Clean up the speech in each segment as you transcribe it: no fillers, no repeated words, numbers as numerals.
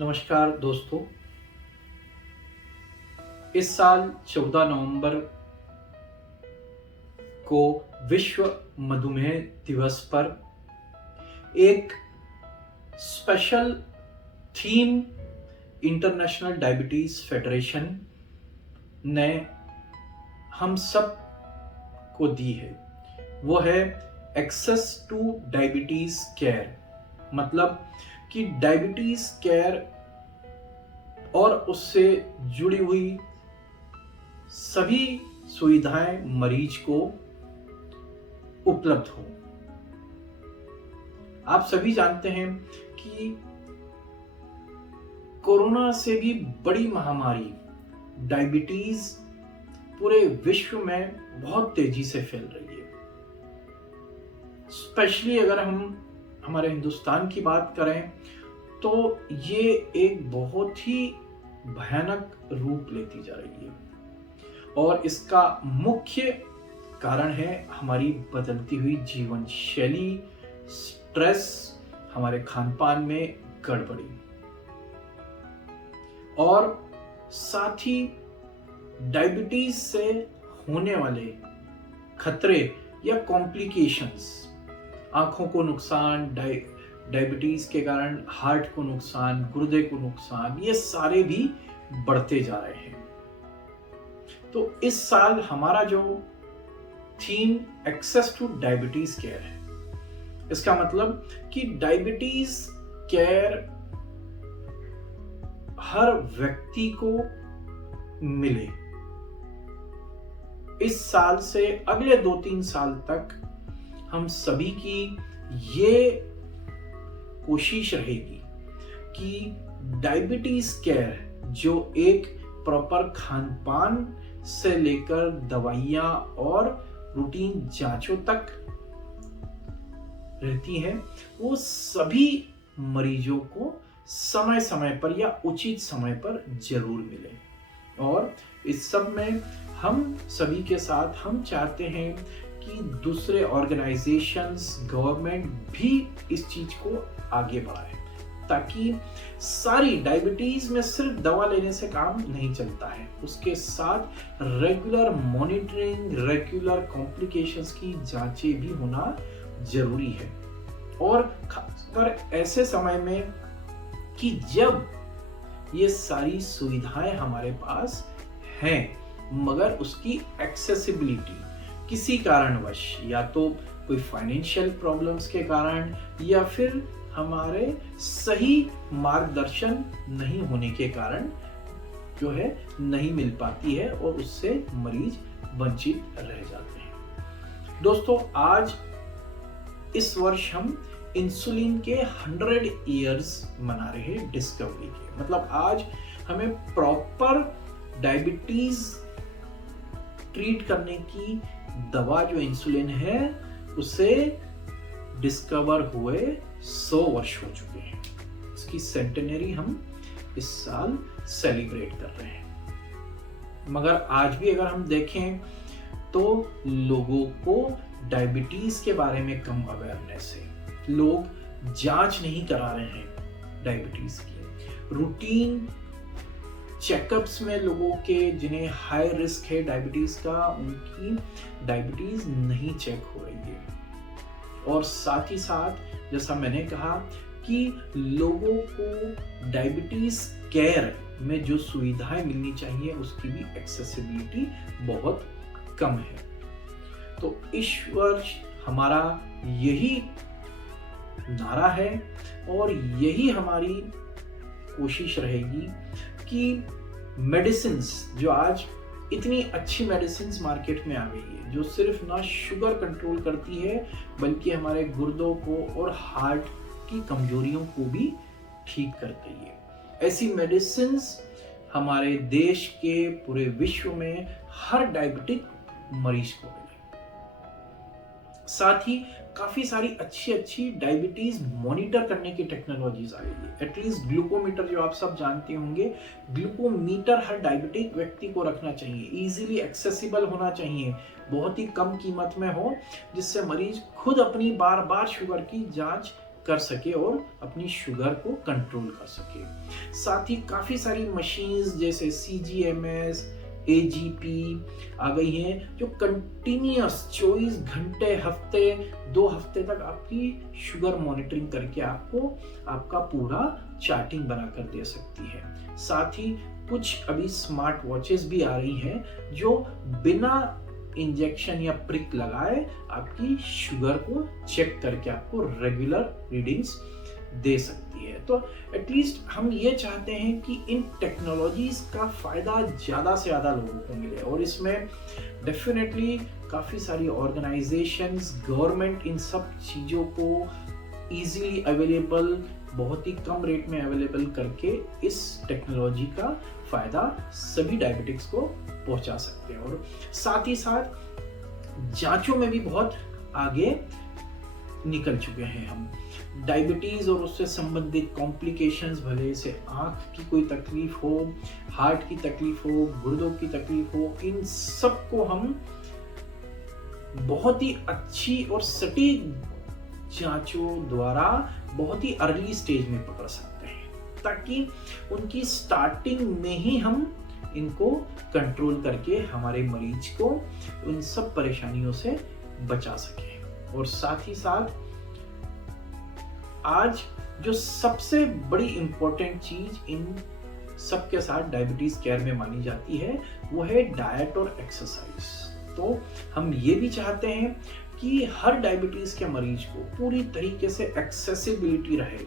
नमस्कार दोस्तों। इस साल 14 नवंबर को विश्व मधुमेह दिवस पर एक special theme international diabetes federation ने हम सब को दी है। वो है एक्सेस टू डायबिटीज केयर। मतलब कि डायबिटीज केयर और उससे जुड़ी हुई सभी सुविधाएं मरीज को उपलब्ध हो। आप सभी जानते हैं कि कोरोना से भी बड़ी महामारी डायबिटीज पूरे विश्व में बहुत तेजी से फैल रही है। स्पेशली अगर हम हमारे हिंदुस्तान की बात करें तो ये एक बहुत ही भयानक रूप लेती जा रही है और इसका मुख्य कारण है हमारी बदलती हुई जीवन शैली, स्ट्रेस, हमारे खान पान में गड़बड़ी और साथ ही डायबिटीज से होने वाले खतरे या कॉम्प्लिकेशंस, आंखों को नुकसान, डायबिटीज के कारण हार्ट को नुकसान, गुर्दे को नुकसान, ये सारे भी बढ़ते जा रहे हैं। तो इस साल हमारा जो theme access to diabetes care है, इसका मतलब कि डायबिटीज केयर हर व्यक्ति को मिले। इस साल से अगले 2-3 साल तक हम सभी की ये कोशिश रहेगी कि डायबिटीज केयर जो एक प्रॉपर खान पान से लेकर दवाइयां और रूटीन जांचों तक रहती हैं, वो सभी मरीजों को समय समय पर या उचित समय पर जरूर मिले। और इस सब में हम सभी के साथ हम चाहते हैं कि दूसरे ऑर्गेनाइजेशंस, गवर्नमेंट भी इस चीज को आगे बढ़ाए, ताकि सारी डायबिटीज में सिर्फ दवा लेने से काम नहीं चलता है, उसके साथ रेगुलर मॉनिटरिंग, रेगुलर कॉम्प्लिकेशंस की जांचें भी होना जरूरी है। और खासकर ऐसे समय में कि जब ये सारी सुविधाएं हमारे पास हैं मगर उसकी एक्सेसिबिलिटी किसी कारणवश, या तो कोई फाइनेंशियल प्रॉब्लम्स के कारण या फिर हमारे सही मार्गदर्शन नहीं होने के कारण जो है नहीं मिल पाती है और उससे मरीज वंचित रह जाते हैं। दोस्तों, आज इस वर्ष हम इंसुलिन के 100 इयर्स मना रहे हैं डिस्कवरी के। मतलब आज हमें प्रॉपर डायबिटीज ट्रीट करने की दवा जो इंसुलिन है उसे डिस्कवर हुए 100 वर्ष हो चुके हैं। इसकी सेंटेनरी हम इस साल सेलिब्रेट कर रहे हैं। मगर आज भी अगर हम देखें तो लोगों को डायबिटीज के बारे में कम अवेयरनेस है। लोग जांच नहीं करा रहे हैं डायबिटीज की। रूटीन चेकअप्स में लोगों के जिन्हें हाई रिस्क है डायबिटीज का, उनकी डायबिटीज नहीं चेक हो रही है। और साथ ही साथ जैसा मैंने कहा कि लोगों को डायबिटीज केयर में जो सुविधाएं मिलनी चाहिए उसकी भी एक्सेसिबिलिटी बहुत कम है। तो इस वर्ष हमारा यही नारा है और यही हमारी कोशिश रहेगी कि मेडिसिन्स, जो आज इतनी अच्छी मेडिसिन्स मार्केट में आ गई है, जो सिर्फ ना शुगर कंट्रोल करती है बल्कि हमारे गुर्दों को और हार्ट की कमजोरियों को भी ठीक करती है, ऐसी मेडिसिन्स हमारे देश के, पूरे विश्व में हर डायबिटिक मरीज को मिले। साथ ही काफी सारी अच्छी डायबिटीज मॉनिटर करने की टेक्नोलॉजीज आ गई है। एटलीस्ट ग्लूकोमीटर जो आप सब जानते होंगे, ग्लूकोमीटर हर डायबिटिक व्यक्ति को रखना चाहिए, इजीली एक्सेसिबल होना चाहिए, बहुत ही कम कीमत में हो, जिससे मरीज खुद अपनी बार बार शुगर की जांच कर सके और अपनी शुगर को कंट्रोल कर सके। साथ ही काफ़ी सारी मशीन्स जैसे CGMS, AGP आ गई हैं जो कंटिन्यूस 24 घंटे, हफ्ते 2 हफ्ते तक आपकी शुगर मॉनिटरिंग करके आपको आपका पूरा चार्टिंग बनाकर दे सकती है। साथ ही कुछ अभी स्मार्ट वॉचेस भी आ रही हैं जो बिना इंजेक्शन या प्रिक लगाए आपकी शुगर को चेक करके आपको रेगुलर रीडिंग्स दे सकती है। तो एटलीस्ट हम ये चाहते हैं कि इन टेक्नोलॉजीज का फायदा ज़्यादा से ज़्यादा लोगों को मिले और इसमें डेफिनेटली काफ़ी सारी ऑर्गेनाइजेशंस, गवर्नमेंट इन सब चीज़ों को इजीली अवेलेबल, बहुत ही कम रेट में अवेलेबल करके इस टेक्नोलॉजी का फायदा सभी डायबिटिक्स को पहुंचा सकते हैं। और साथ ही साथ जांचों में भी बहुत आगे निकल चुके हैं हम। डायबिटीज और उससे संबंधित कॉम्प्लिकेशंस, भले से आंख की कोई तकलीफ हो, हार्ट की तकलीफ हो, गुर्दों की तकलीफ हो, इन सब को हम बहुत ही अच्छी और सटीक जांचों द्वारा बहुत ही अर्ली स्टेज में पकड़ सकते हैं, ताकि उनकी स्टार्टिंग में ही हम इनको कंट्रोल करके हमारे मरीज को उन सब परेशानियों से बचा सके। और साथ ही साथ आज जो सबसे बड़ी इंपॉर्टेंट चीज इन सबके साथ डायबिटीज केयर में मानी जाती है वो है डाइट और एक्सरसाइज। तो हम ये भी चाहते हैं कि हर डायबिटीज के मरीज को पूरी तरीके से एक्सेसिबिलिटी रहे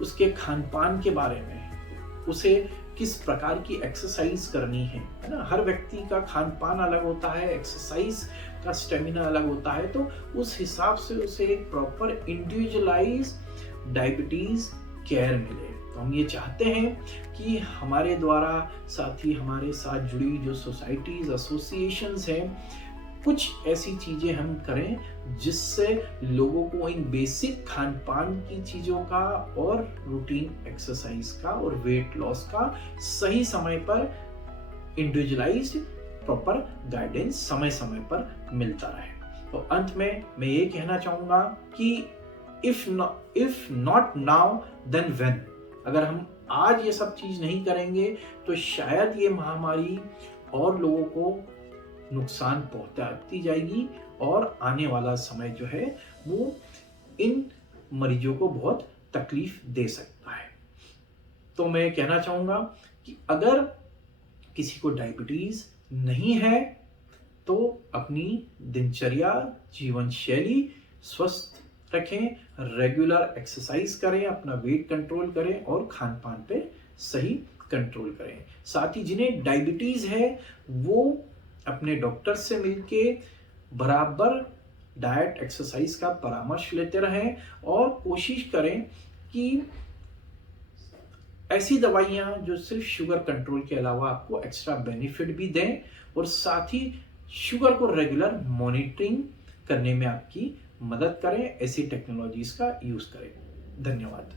उसके खान पान के बारे में, उसे किस प्रकार की एक्सरसाइज करनी है ना। हर व्यक्ति का खान पान अलग होता है, एक्सरसाइज का स्टेमिना अलग होता है, तो उस हिसाब से उसे एक प्रॉपर इंडिविजुअलाइज डायबिटीज केयर मिले। तो हम ये चाहते हैं कि हमारे द्वारा, साथ ही हमारे साथ जुड़ी जो सोसाइटीज, एसोसिएशंस हैं, कुछ ऐसी चीजें हम करें जिससे लोगों को इन बेसिक खान पान की चीजों का और रूटीन एक्सरसाइज का और वेट लॉस का सही समय पर इंडिविजुअलाइज्ड प्रॉपर गाइडेंस समय समय पर मिलता रहे। तो अंत में मैं ये कहना चाहूंगा कि if not now then when, अगर हम आज ये सब चीज नहीं करेंगे तो शायद ये महामारी और लोगों को नुकसान पहुंचाती जाएगी और आने वाला समय जो है वो इन मरीजों को बहुत तकलीफ दे सकता है। तो मैं कहना चाहूंगा कि अगर किसी को डायबिटीज नहीं है तो अपनी दिनचर्या, जीवन शैली स्वस्थ रखें, रेगुलर एक्सरसाइज करें, अपना वेट कंट्रोल करें और खान पान पे सही कंट्रोल करें। साथ ही जिन्हें डायबिटीज है वो अपने डॉक्टर से मिलके बराबर डाइट, एक्सरसाइज का परामर्श लेते रहें और कोशिश करें कि ऐसी दवाइयां जो सिर्फ शुगर कंट्रोल के अलावा आपको एक्स्ट्रा बेनिफिट भी दें और साथ ही शुगर को रेगुलर मॉनिटरिंग करने में आपकी मदद करें, ऐसी टेक्नोलॉजीज का यूज करें। धन्यवाद।